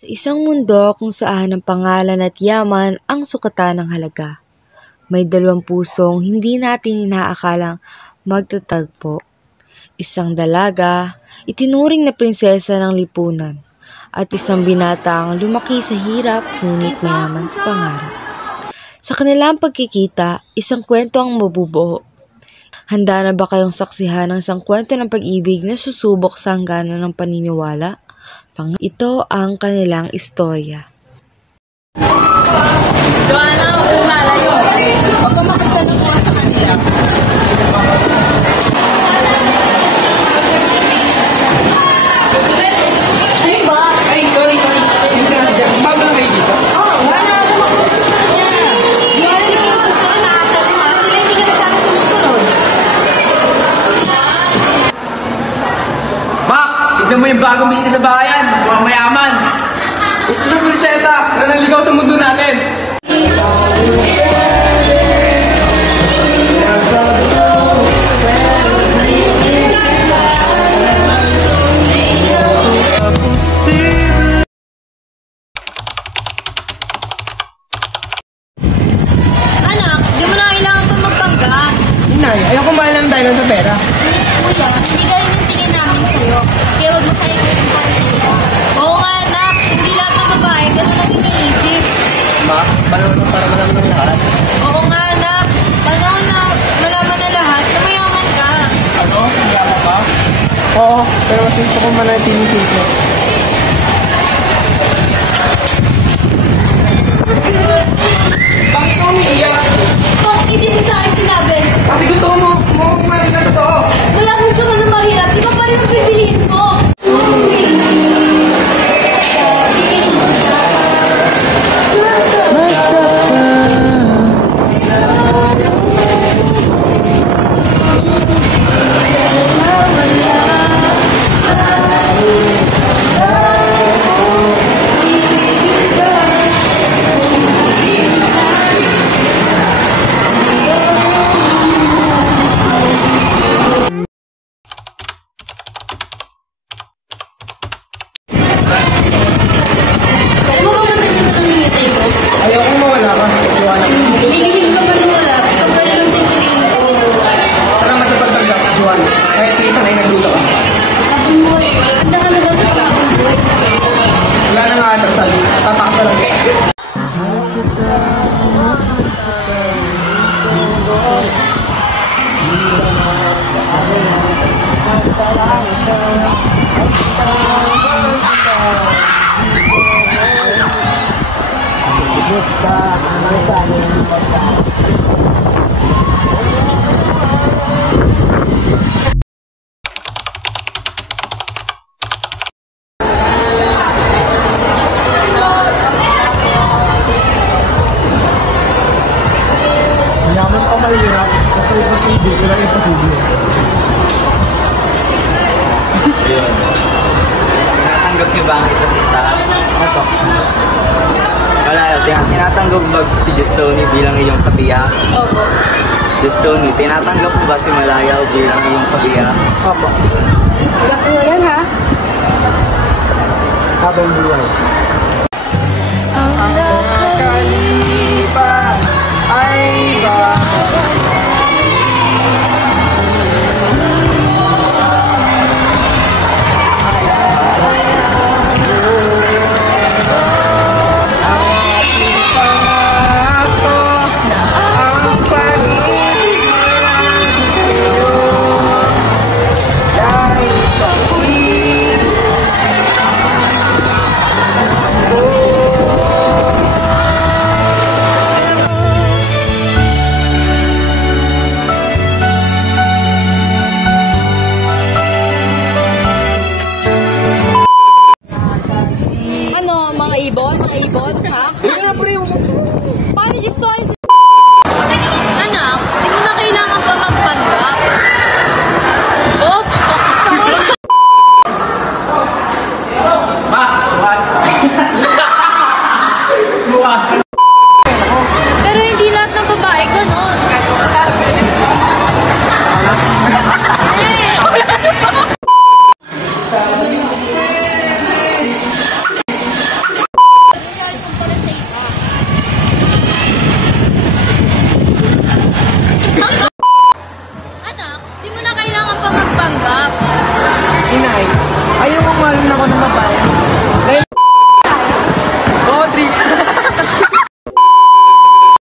Sa isang mundo kung saan ang pangalan at yaman ang sukatan ng halaga, may dalawang pusong hindi natin inaakalang magtatagpo. Isang dalaga, itinuring na prinsesa ng lipunan, at isang binatang lumaki sa hirap ngunit mayaman sa pangarap. Sa kanilang pagkikita, isang kwento ang mabubuo. Handa na ba kayong saksihan ng isang kwento ng pag-ibig na susubok sa hangganan ng paniniwala? Ito ang kanilang istorya. Joanna, huwag kang lalayo. Huwag kang makisalungo sa kanila. Ano ba? Ay, sorry. Yung sinasadya, bago na kayo dito? Oo, wala ako makisalungo sa kanya. Joanna, hindi ko gusto na nakasal mo at hindi ka sa akin sumusunod. Mak, tignan mo yung bagong bisita sa bayan. Mukhang mayaman. Gusto sa prinsesa na naligaw sa mundo natin. Anak, di mo na kailangan pa magpangga. Inay, ayoko maalam tayo lang sa pera. Kuya, hindi ganun yung tingin namin sa'yo. Kaya huwag mo sa'yo yung para sa'yo. Oo nga, anak. Hindi lahat ng babae ganun ang iniisip. Ma, panahon mo para malaman ng lahat. Oo nga, anak. Panahon na malaman na lahat na mayaman ka. Ano? Mayaman ka? Oo, pero mas gusto ko manatili simple. Bakit ka umiiyak? Bakit hindi mo sa akin sinabi? Kasi gusto mo kumain na totoo. Malapit ka man ng mahirap. Di ba pa rin ang pipiliin mo? Alam mo ba kung ganyan mo nang hinitay ko? Ayoko mawala ka. Joanna. Nilihim ka man ng wala. Pag pa rin ang pipiliin ko. Salamat sa pagtanggap, Joanna. Kahit minsan ay nagluto ka. Kapumboy, handa ka na ba sa kapumboy? Wala na nga atrasal. Papakasal lang. Yaman pa mahirap. Kasi imposible. Wala imposible. Ayun. Tinatanggap niyo ba ang isa't isa? Opo. Wala, tinatanggap ba si Justoni bilang iyong kabiya? Opo. Justoni, tinatanggap mo ba si Malaya bilang iyong kabiya? Opo. Wala po yan, ha? Habang buhay. Ang nakalipas ay Ano, mga ibon? Mga ibon, ha? Paano yung story si... Anak, di mo na kailangan pa magpanggap. Oh! Ma! Buwan! Pero hindi lahat ng babae ganon. kailangan pa magpanggap. Inay, ayaw mong mahalin ako ng babae.